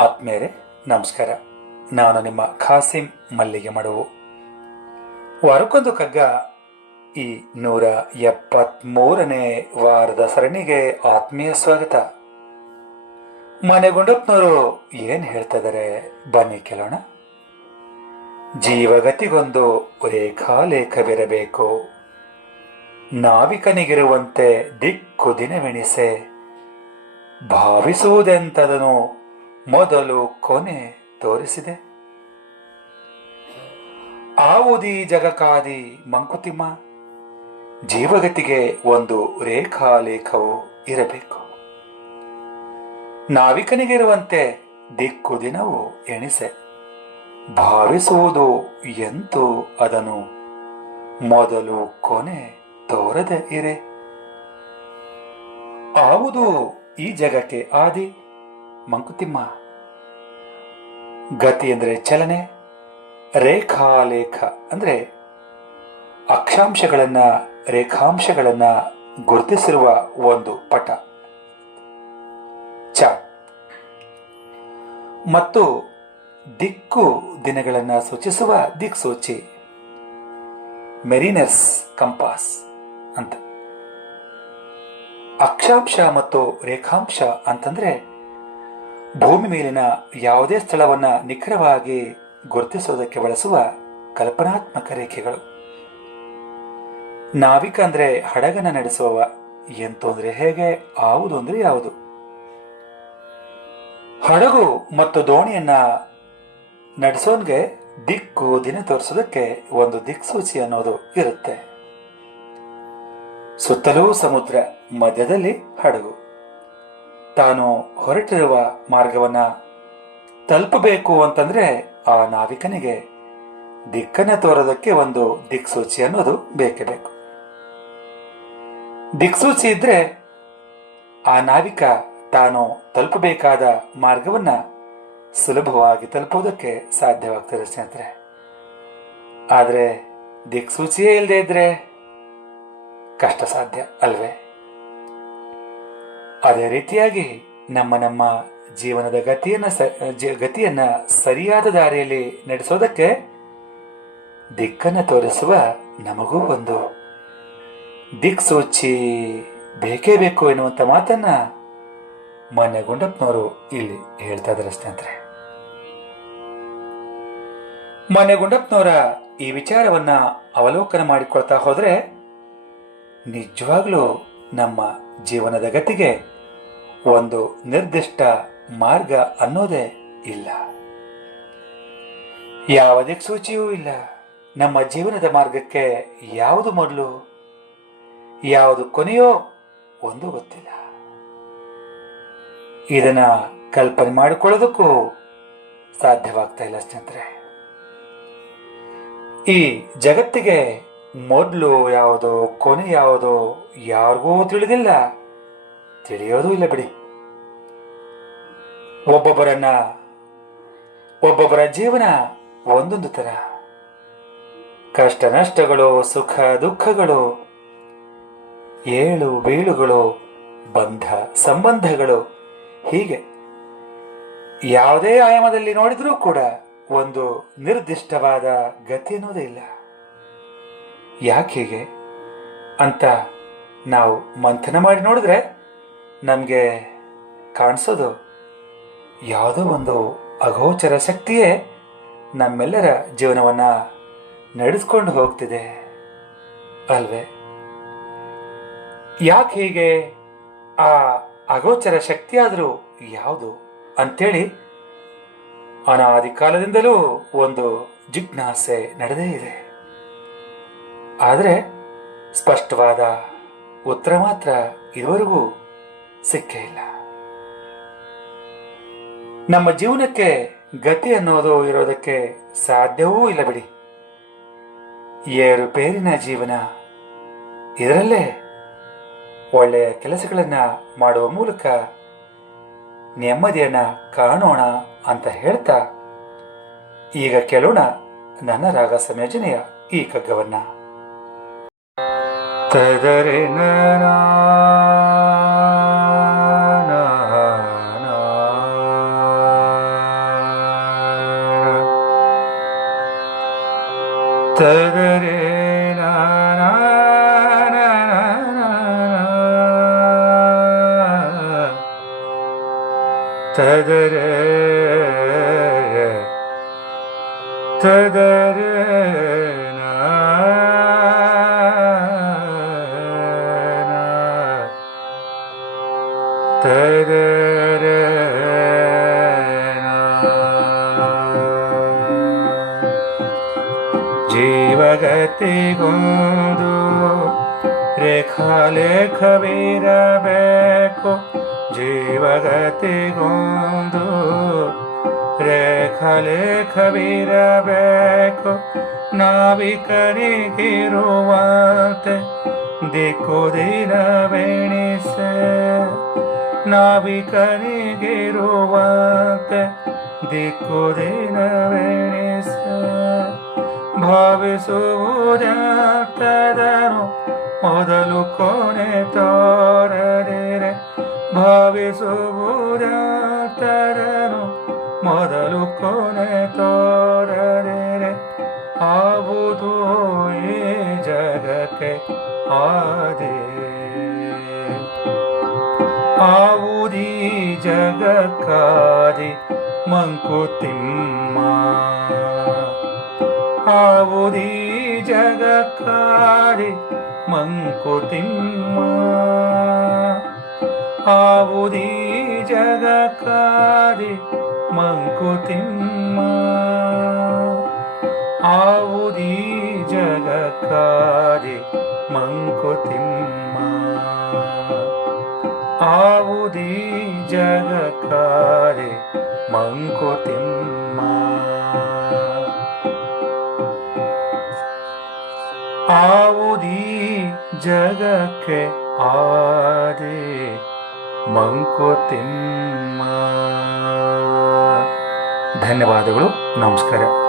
ಆತ್ಮೇರೆ ನಮಸ್ಕಾರ. ನಾನು ನಿಮ್ಮ ಖಾಸಿಂ ಮಲ್ಲಿಗೆ ಮಡುವು. ವಾರಕ್ಕೊಂದು ಕಗ್ಗ ಈ 173ನೇ ವಾರದ ಸರಣಿಗೆ ಆತ್ಮೀಯ ಸ್ವಾಗತ. ಮನೆಗುಂಡಪ್ಪನವರು ಏನ್ ಹೇಳ್ತಾ ಇದ್ದಾರೆ ಬನ್ನಿ ಕೇಳೋಣ. ಜೀವಗತಿಗೊಂದು ರೇಖಾಲೇಖವಿರಬೇಕು, ನಾವಿಕನಿಗಿರುವಂತೆ ದಿಕ್ಕು ದಿನವೆಣಿಸೆ, ಭಾವಿಸುವುದೆಂತದನು ಮೊದಲು ಕೊನೆ ತೋರಿಸಿದೆ. ಆವುದಿ ಜಗಕಾದಿ ಮಂಕುತಿಮ್ಮ, ಜೀವಗತಿಗೆ ಒಂದು ರೇಖಾಲೇಖವು ಇರಬೇಕು, ನಾವಿಕನಿಗಿರುವಂತೆ ದಿಕ್ಕು ದಿನವು ಎಣಿಸೆ, ಭಾವಿಸುವುದು ಎಂತೂ ಅದನ್ನು ಮೊದಲು ಕೊನೆ ತೋರದೆ ಇರೆ. ಆವುದು ಈ ಜಗಕ್ಕೆ ಆದಿ ಮಂಕುತಿಮ್ಮ. ಗತಿ ಅಂದ್ರೆ ಚಲನೆ, ರೇಖಾಲೇಖ ಅಂದ್ರೆ ಅಕ್ಷಾಂಶಗಳನ್ನ ರೇಖಾಂಶಗಳನ್ನ ಗುರುತಿಸಿರುವ ಒಂದು ಪಟ, ಚಾರ್ಟ್. ಮತ್ತು ದಿಕ್ಕು ದಿನಗಳನ್ನ ಸೂಚಿಸುವ ದಿಕ್ಸೂಚಿ, ಮೆರಿನರ್ಸ್ ಕಂಪಾಸ್ ಅಂತ. ಅಕ್ಷಾಂಶ ಮತ್ತು ರೇಖಾಂಶ ಅಂತಂದ್ರೆ ಭೂಮಿ ಮೇಲಿನ ಯಾವುದೇ ಸ್ಥಳವನ್ನ ನಿಖರವಾಗಿ ಗುರುತಿಸೋದಕ್ಕೆ ಬಳಸುವ ಕಲ್ಪನಾತ್ಮಕ ರೇಖೆಗಳು. ನಾವಿಕ ಅಂದ್ರೆ ಹಡಗನ ನಡೆಸುವವ, ಎಂತು ಅಂದ್ರೆ ಹೇಗೆ, ಆವುದು ಅಂದ್ರೆ ಯಾವುದು. ಹಡಗು ಮತ್ತು ದೋಣಿಯನ್ನ ನಡೆಸೋನ್ಗೆ ದಿಕ್ಕು ದಿನ ತೋರಿಸೋದಕ್ಕೆ ಒಂದು ದಿಕ್ಸೂಚಿ ಅನ್ನೋದು ಇರುತ್ತೆ. ಸುತ್ತಲೂ ಸಮುದ್ರ, ಮಧ್ಯದಲ್ಲಿ ಹಡಗು. ತಾನು ಹೊರಟಿರುವ ಮಾರ್ಗವನ್ನ ತಲುಪಬೇಕು ಅಂತಂದ್ರೆ ಆ ನಾವಿಕನಿಗೆ ದಿಕ್ಕನ್ನ ತೋರೋದಕ್ಕೆ ಒಂದು ದಿಕ್ಸೂಚಿ ಅನ್ನೋದು ಬೇಕೇ ಬೇಕು. ದಿಕ್ಸೂಚಿ ಇದ್ರೆ ಆ ನಾವಿಕ ತಾನು ತಲುಪಬೇಕಾದ ಮಾರ್ಗವನ್ನ ಸುಲಭವಾಗಿ ತಲುಪೋದಕ್ಕೆ ಸಾಧ್ಯವಾಗ್ತದೆ ಸ್ನೇಹಿತರೆ. ಆದ್ರೆ ದಿಕ್ಸೂಚಿಯೇ ಇಲ್ಲದೆ ಇದ್ರೆ ಕಷ್ಟ ಸಾಧ್ಯ ಅಲ್ವೇ? ಅದೇ ರೀತಿಯಾಗಿ ನಮ್ಮ ಜೀವನದ ಗತಿಯನ್ನ ಸರಿಯಾದ ದಾರಿಯಲ್ಲಿ ನಡೆಸೋದಕ್ಕೆ ದಿಕ್ಕನ್ನು ತೋರಿಸುವ ನಮಗೂ ಒಂದು ದಿಕ್ಸೂಚಿ ಬೇಕೇ ಬೇಕು ಎನ್ನುವಂತ ಮಾತನ್ನ ಮನೆಗುಂಡಪ್ಪನವರು ಇಲ್ಲಿ ಹೇಳ್ತಾ ಇದ್ದಾರೆ ಸ್ನೇಹಿತರೆ. ಮನೆಗುಂಡಪ್ಪನವರ ಈ ವಿಚಾರವನ್ನ ಅವಲೋಕನ ಮಾಡಿಕೊಳ್ತಾ ಹೋದ್ರೆ ನಿಜವಾಗ್ಲೂ ನಮ್ಮ ಜೀವನದ ಗತಿಗೆ ಒಂದು ನಿರ್ದಿಷ್ಟ ಮಾರ್ಗ ಅನ್ನೋದೇ ಇಲ್ಲ, ಯಾವ ದಿಕ್ಸೂಚಿಯೂ ಇಲ್ಲ. ನಮ್ಮ ಜೀವನದ ಮಾರ್ಗಕ್ಕೆ ಯಾವುದು ಮೊದಲು ಯಾವುದು ಕೊನೆಯೋ ಒಂದು ಗೊತ್ತಿಲ್ಲ. ಇದನ್ನ ಕಲ್ಪನೆ ಮಾಡಿಕೊಳ್ಳೋದಕ್ಕೂ ಸಾಧ್ಯವಾಗ್ತಾ ಇಲ್ಲ ಸ್ನೇಹಿತರೆ. ಈ ಜಗತ್ತಿಗೆ ಮೊದಲು ಯಾವುದೋ ಕೊನೆ ಯಾವುದೋ ಯಾರಿಗೂ ತಿಳಿದಿಲ್ಲ, ತಿಳಿಯೋದು ಇಲ್ಲ ಬಿಡಿ. ಒಬ್ಬೊಬ್ಬರ ಜೀವನ ಒಂದೊಂದು ತರ, ಕಷ್ಟ ನಷ್ಟಗಳು, ಸುಖ ದುಃಖಗಳು, ಏಳು ಬೀಳುಗಳು, ಬಂಧ ಸಂಬಂಧಗಳು, ಹೀಗೆ ಯಾವುದೇ ಆಯಾಮದಲ್ಲಿ ನೋಡಿದ್ರೂ ಕೂಡ ಒಂದು ನಿರ್ದಿಷ್ಟವಾದ ಗತಿ ಅನ್ನೋದೇ ಇಲ್ಲ. ಯಾಕೆ ಹೀಗೆ ಅಂತ ನಾವು ಮಂಥನ ಮಾಡಿ ನೋಡಿದ್ರೆ ನಮಗೆ ಕಾಣಿಸೋದು ಯಾವುದೋ ಒಂದು ಅಗೋಚರ ಶಕ್ತಿಯೇ ನಮ್ಮೆಲ್ಲರ ಜೀವನವನ್ನ ನಡೆಸ್ಕೊಂಡು ಹೋಗ್ತಿದೆ ಅಲ್ವೇ? ಯಾಕೆ ಹೀಗೆ, ಆ ಅಗೋಚರ ಶಕ್ತಿಯಾದರೂ ಯಾವುದು ಅಂತೇಳಿ ಅನಾದಿ ಕಾಲದಿಂದಲೂ ಒಂದು ಜಿಜ್ಞಾಸೆ ನಡೆದೇ ಇದೆ. ಆದರೆ ಸ್ಪಷ್ಟವಾದ ಉತ್ತರ ಮಾತ್ರ ಇದುವರೆಗೂ ಸಿಕ್ಕೇ ಇಲ್ಲ. ನಮ್ಮ ಜೀವನಕ್ಕೆ ಗತಿ ಅನ್ನೋದು ಇರೋದಕ್ಕೆ ಸಾಧ್ಯವೂ ಇಲ್ಲ ಬಿಡಿ. ಏರುಪೇರಿನ ಜೀವನ, ಇದರಲ್ಲೇ ಒಳ್ಳೆಯ ಕೆಲಸಗಳನ್ನ ಮಾಡುವ ಮೂಲಕ ನೆಮ್ಮದಿಯನ್ನ ಕಾಣೋಣ ಅಂತ ಹೇಳ್ತಾ ಈಗ ಕೇಳೋಣ ನನ್ನ ರಾಗ ಸಂಯೋಜನೆಯ ಈ ಕಗ್ಗವನ್ನ. ತದರೆ ತದರೆ ನಾನಾ ತದರೆ ತದರೆ ತದರೆ ಜೀವಗತಿಗೊಂದು ರೇಖಾಲೇಖವಿರಬೇಕು, ಜೀವಗತಿಗೊಂದು ರೇಖಾಲೇಖವಿರಬೇಕು. ನಾವಿಕನಿಗಿರುವಂತೆ ದಿಕ್ಕು ದಿನವೆಣಿಸೆ, ನಾವಿಕನಿಗಿರುವಂತೆ ದಿಕ್ಕು ದಿನವೆಣಿಸೆ. ಭಾವಿಸುವುದೆಂತದನು ಮೊದಲು ಕೊನೆ ತೋರದಿರೆ, ಭಾವಿಸುವುದೆಂತದನು ಮೊದಲು ಕೊನೆ ತೋರದಿರೆ. ಆವುದು ಈ ಜಗಕ್ಕೆ ಆದಿ, ಆವುದೀ ಜಗಕ್ಕಾದಿ ಮಂಕುತಿಮ್ಮ, ಆವುದೀ ಜಗಕ್ಕಾದಿ ಮಂಕುತಿಮ್ಮ, ಆವುದೀ ಜಗಕ್ಕಾದಿ ಮಂಕುತಿಮ್ಮ, ಆವುದೀ ಜಗಕ್ಕಾದಿ ಮಂಕುತಿಮ್ಮ, ಆವುದೀ ಜಗಕ್ಕಾದಿ ಮಂಕುತಿಮ್ಮ. ಆವುದೀ ಜಗಕ್ಕೆ ಆದಿ ಮಂಕುತಿಮ್ಮ. ಧನ್ಯವಾದಗಳು. ನಮಸ್ಕಾರ.